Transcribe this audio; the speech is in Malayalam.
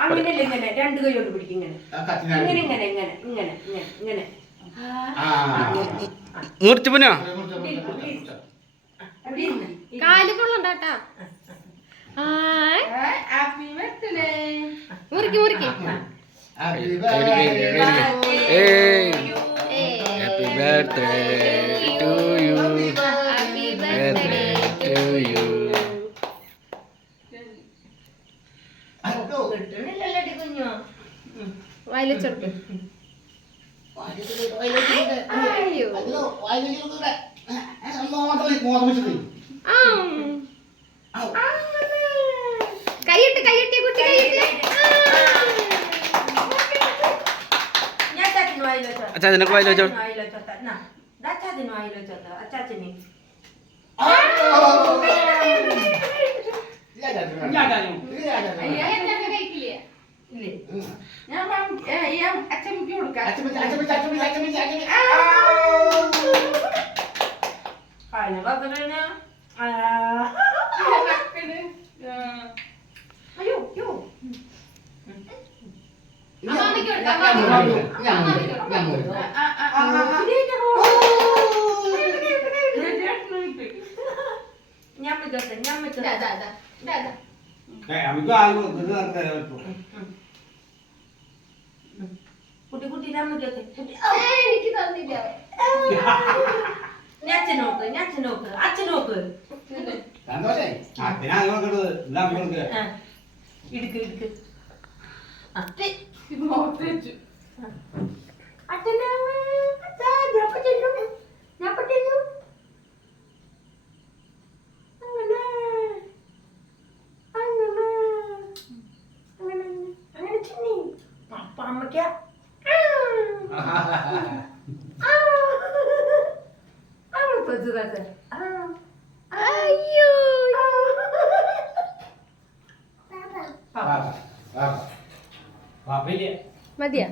അങ്ങനെയല്ല ഇങ്ങനെ രണ്ട് കൈ കൊണ്ട് പിടിക്കും ഇങ്ങനെ ഇങ്ങനെ ഇങ്ങനെ ഇങ്ങനെ ഇങ്ങനെ ഇങ്ങനെ ഇങ്ങനെ മുറിച്ചു പോനോ കാല് കൊള്ളണ്ടാട്ടാ മുറിക്ക് മുറിക്ക് happy birthday to you happy birthday to you വയലച്ചെടുക്ക് കൈയിട്ട് കൈയിട്ട് കുട്ടി കൈയിട്ട് അച്ചാച്ചനെ വായിൽ വെച്ചോ അച്ഛമ്മക്ക് കൊടുക്കാം അയ്യോ കുട്ടി കുട്ടി എനിക്ക് തന്നില്ല ഞാൻ നോക്ക് അച്ഛൻ നോക്ക് ഇടുക്ക് ഇടുക്ക് അച്ഛൻ്റെ അങ്ങനെ ചിന്നി പപ്പ അമ്മയ്ക്ക അയ്യോ മതിയാ